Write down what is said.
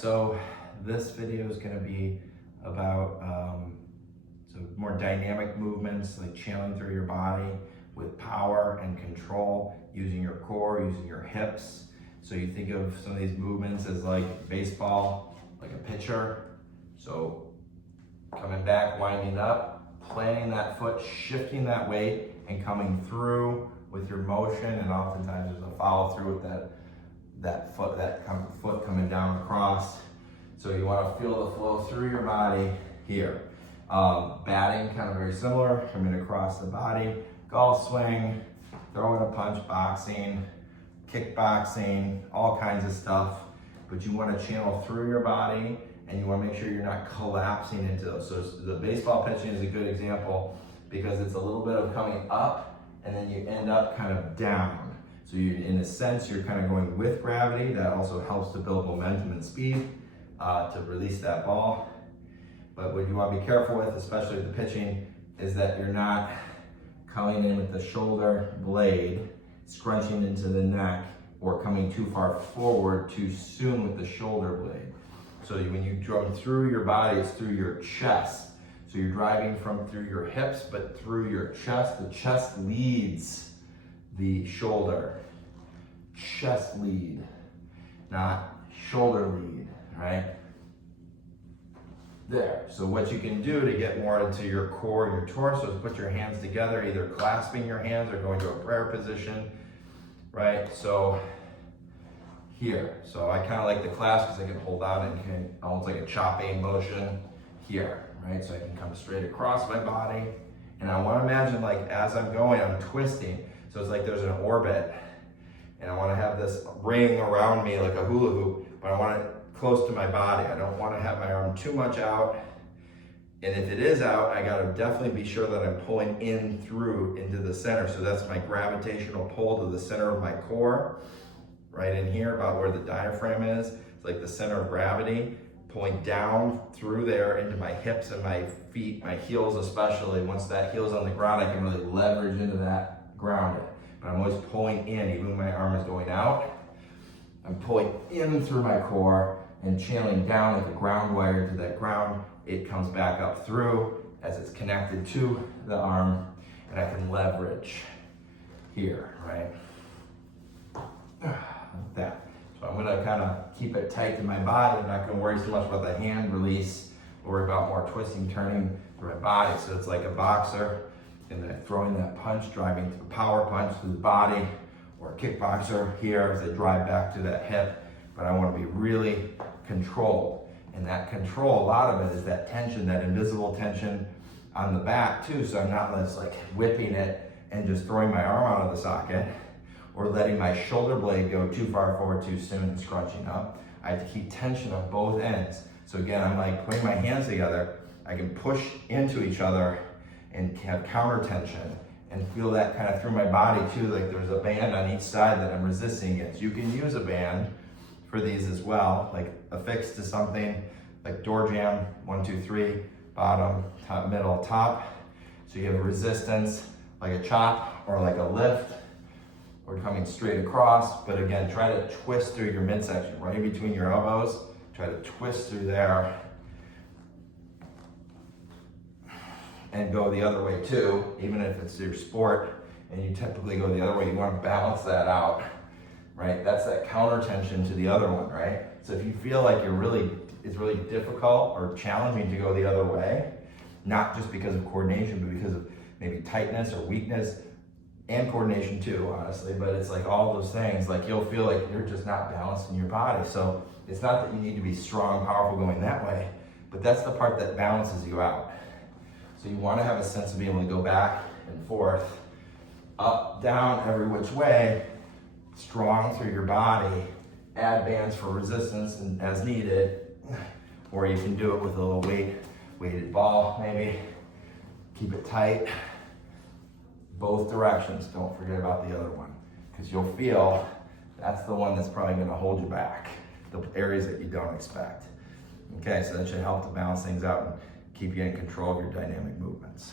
so this video is going to be about more dynamic movements, like channeling through your body with power and control, using your core, using your hips. So you think of some of these movements as like baseball, like a pitcher. So coming back, winding up, planting that foot, shifting that weight, and coming through with your motion. And oftentimes there's a follow through with that foot coming down across. So you want to feel the flow through your body here. Batting, kind of very similar, coming across the body. Golf swing, throwing a punch, boxing, kickboxing, all kinds of stuff. But you want to channel through your body, and you want to make sure you're not collapsing into those. So the baseball pitching is a good example because it's a little bit of coming up, and then you end up kind of down. So you, in a sense, you're kind of going with gravity. That also helps to build momentum and speed to release that ball. But what you want to be careful with, especially with the pitching, is that you're not coming in with the shoulder blade, scrunching into the neck, or coming too far forward too soon with the shoulder blade. So when you drum through your body, it's through your chest. So you're driving through your hips, but through your chest. The chest leads the shoulder. Chest lead, not shoulder lead, right? There. So what you can do to get more into your core and your torso is put your hands together, either clasping your hands or going to a prayer position, right? So here. So I kind of like the clasp because I can hold out and can almost like a chopping motion here, right? So I can come straight across my body. And I want to imagine like as I'm going, I'm twisting. So it's like there's an orbit. And I want to have this ring around me like a hula hoop, but I want it close to my body. I don't want to have my arm too much out. And if it is out, I got to definitely be sure that I'm pulling in through into the center. So that's my gravitational pull to the center of my core, right in here about where the diaphragm is. It's like the center of gravity, pulling down through there into my hips and my feet, my heels especially. Once that heel's on the ground, I can really leverage into that grounding. But I'm always pulling in, even when my arm is going out. I'm pulling in through my core and channeling down like a ground wire to that ground. It comes back up through as it's connected to the arm, and I can leverage here, right? Like that. So I'm gonna kind of keep it tight to my body. I'm not gonna worry so much about the hand release, worry about more twisting, turning through my body. So it's like a boxer, and then throwing that punch, driving the power punch through the body, or a kickboxer here as they drive back to that hip. But I want to be really controlled. And that control, a lot of it is that tension, that invisible tension on the back too. So I'm not just like whipping it and just throwing my arm out of the socket, or letting my shoulder blade go too far forward too soon and scrunching up. I have to keep tension on both ends. So again, I'm like putting my hands together. I can push into each other and have counter tension and feel that kind of through my body too, like there's a band on each side that I'm resisting against. You can use a band for these as well, like affixed to something, like door jam, 1, 2, 3, bottom, top, middle, top. So you have a resistance, like a chop or like a lift, or coming straight across. But again, try to twist through your midsection, right in between your elbows. Try to twist through there. And go the other way too, even if it's your sport and you typically go the other way, you want to balance that out, right? That's that counter tension to the other one, right? So if you feel like it's really difficult or challenging to go the other way, not just because of coordination, but because of maybe tightness or weakness, and coordination too, honestly, but it's like all those things, like you'll feel like you're just not balanced in your body. So it's not that you need to be strong, powerful going that way, but that's the part that balances you out. So you want to have a sense of being able to go back and forth, up, down, every which way, strong through your body, add bands for resistance and as needed, or you can do it with a little weighted ball maybe. Keep it tight, both directions. Don't forget about the other one, because you'll feel that's the one that's probably going to hold you back, the areas that you don't expect. Okay, so that should help to balance things out and keep you in control of your dynamic movements.